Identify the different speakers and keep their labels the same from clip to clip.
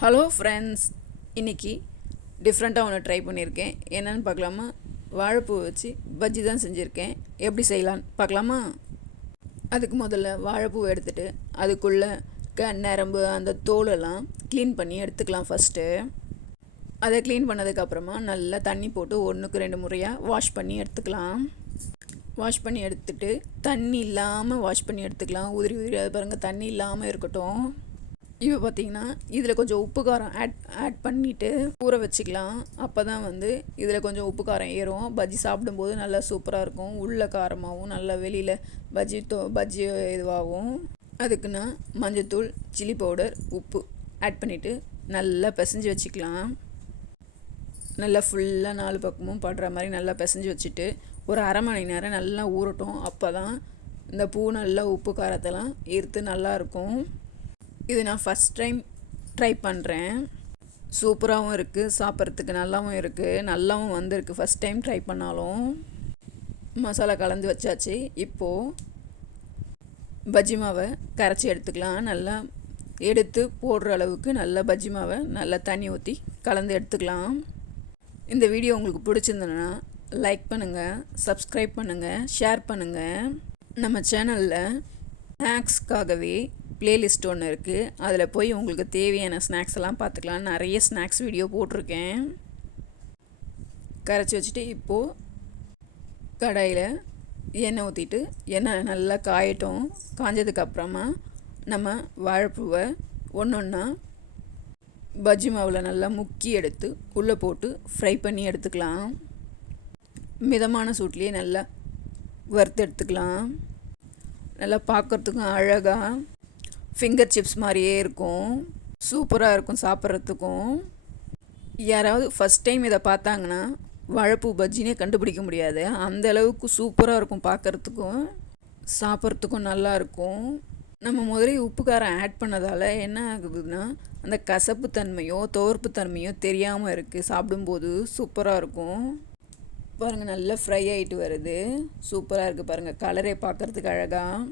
Speaker 1: Hello friends இன்றைக்கி டிஃப்ரெண்ட்டாக ஒன்று ட்ரை பண்ணியிருக்கேன். என்னென்னு பார்க்கலாமா? வாழைப்பூ வச்சு பஜ்ஜி தான் செஞ்சுருக்கேன். எப்படி செய்யலான்னு பார்க்கலாமா? அதுக்கு முதல்ல வாழைப்பூவை எடுத்துகிட்டு அதுக்குள்ளே க நரம்பு அந்த தோலெல்லாம் க்ளீன் பண்ணி எடுத்துக்கலாம் ஃபஸ்ட்டு அதை க்ளீன் பண்ணதுக்கப்புறமா நல்லா தண்ணி போட்டு ஒன்றுக்கு ரெண்டு முறையாக வாஷ் பண்ணி எடுத்துக்கலாம். வாஷ் பண்ணி எடுத்துட்டு தண்ணி இல்லாமல் வாஷ் பண்ணி எடுத்துக்கலாம். உதிரி உதிரி அது பாருங்கள் தண்ணி இல்லாமல் இருக்கட்டும். இப்போ பார்த்தீங்கன்னா இதில் கொஞ்சம் உப்பு காரம் ஆட் ஆட் பண்ணிவிட்டு ஊற வச்சுக்கலாம். அப்போ தான் வந்து இதில் கொஞ்சம் உப்பு காரம் ஏறும். பஜ்ஜி சாப்பிடும்போது நல்லா சூப்பராக இருக்கும். உள்ள காரமாகவும் நல்லா வெளியில் பஜ்ஜி தோ பஜ்ஜி இதுவாகவும். அதுக்குன்னா மஞ்சத்தூள் சில்லி பவுடர் உப்பு ஆட் பண்ணிவிட்டு நல்லா பிசைஞ்சு வச்சுக்கலாம். நல்லா ஃபுல்லாக நாலு பக்கமும் படுற மாதிரி நல்லா பிசைஞ்சு வச்சுட்டு ஒரு அரை மணி நேரம் நல்லா ஊறட்டும். அப்போ தான் இந்த பூ நல்லா உப்பு காரத்தெல்லாம் ஈர்த்து நல்லாயிருக்கும் இது நான் ஃபஸ்ட் டைம் ட்ரை பண்ணுறேன் சூப்பராகவும் இருக்குது சாப்பிட்றதுக்கு நல்லாவும் இருக்குது நல்லாவும் வந்திருக்கு. ஃபஸ்ட் டைம் ட்ரை பண்ணாலும் மசாலா கலந்து வச்சாச்சு. இப்போது பஜ்ஜி மாவை கரைச்சி எடுத்துக்கலாம். நல்லா எடுத்து போடுற அளவுக்கு நல்லா பஜ்ஜி மாவை நல்லா தண்ணி ஊற்றி கலந்து எடுத்துக்கலாம். இந்த வீடியோ உங்களுக்கு பிடிச்சிருந்ததுன்னா லைக் பண்ணுங்கள் சப்ஸ்கிரைப் பண்ணுங்கள் ஷேர் பண்ணுங்கள் நம்ம சேனலில் ஸ்நாக்ஸ்க்காகவே பிளேலிஸ்ட் ஒன்று இருக்குது அதில் போய் உங்களுக்கு தேவையான ஸ்நாக்ஸ் எல்லாம் பார்த்துக்கலாம் நிறைய ஸ்நாக்ஸ் வீடியோ போட்டிருக்கேன். கரைச்சி வச்சுட்டு இப்போது கடாயில் எண்ணெய் ஊற்றிட்டு எண்ணெய் நல்லா காயட்டும். காஞ்சதுக்கப்புறமா நம்ம வாழைப்பூவை ஒன்று ஒன்றா பஜ்ஜி மாவில் நல்லா முக்கி எடுத்து உள்ளே போட்டு ஃப்ரை பண்ணி எடுத்துக்கலாம். மிதமான சூட்லேயே நல்லா வறுத்து எடுத்துக்கலாம். நல்லா பார்க்குறதுக்கும் அழகாக ஃபிங்கர் சிப்ஸ் மாதிரியே இருக்கும். சூப்பராக இருக்கும் சாப்பிட்றதுக்கும். யாராவது ஃபஸ்ட் டைம் இதை பார்த்தாங்கன்னா வாழைப்பூ பஜ்ஜினே கண்டுபிடிக்க முடியாது. அந்த அளவுக்கு சூப்பராக இருக்கும் பார்க்குறதுக்கும். சாப்பிட்றதுக்கும் நல்லாயிருக்கும் நம்ம முதலே உப்பு காரம் ஆட் பண்ணதால் என்ன ஆகுதுன்னா அந்த கசப்பு தன்மையோ துவர்ப்பு தன்மையோ தெரியாமல் இருக்குது சாப்பிடும்போது சூப்பராக இருக்கும். பாருங்கள் நல்லா ஃப்ரை ஆகிட்டு வருது. சூப்பராக இருக்குது பாருங்கள் கலரே பார்க்குறதுக்கு அழகாக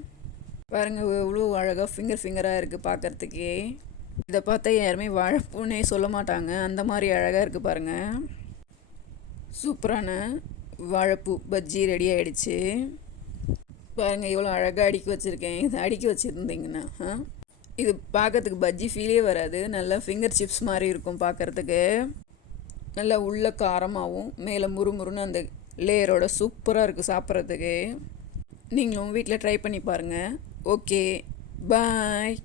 Speaker 1: பாருங்கள் எவ்வளோ அழகாக ஃபிங்கர் ஃபிங்கராக இருக்குது பார்க்குறதுக்கே இதை பார்த்தா யாருமே வாழைப்பூனே சொல்ல மாட்டாங்க. அந்த மாதிரி அழகாக இருக்குது பாருங்கள் சூப்பரான வாழைப்பூ பஜ்ஜி ரெடி ஆகிடுச்சு பாருங்கள் இவ்வளோ அழகாக அடுக்கி வச்சுருக்கேன். இதை அடுக்கி வச்சுருந்தீங்கன்னா இது பார்க்கறதுக்கு பஜ்ஜி ஃபீலே வராது. நல்லா ஃபிங்கர் சிப்ஸ் மாதிரி இருக்கும் பார்க்குறதுக்கு நல்லா உள்ள காரமாகவும் மேலே முறுமுறுன்னு அந்த லேயரோட சூப்பராக இருக்குது சாப்பிட்றதுக்கு. நீங்களும் வீட்டில் ட்ரை பண்ணி பாருங்கள் ஓகே பாய்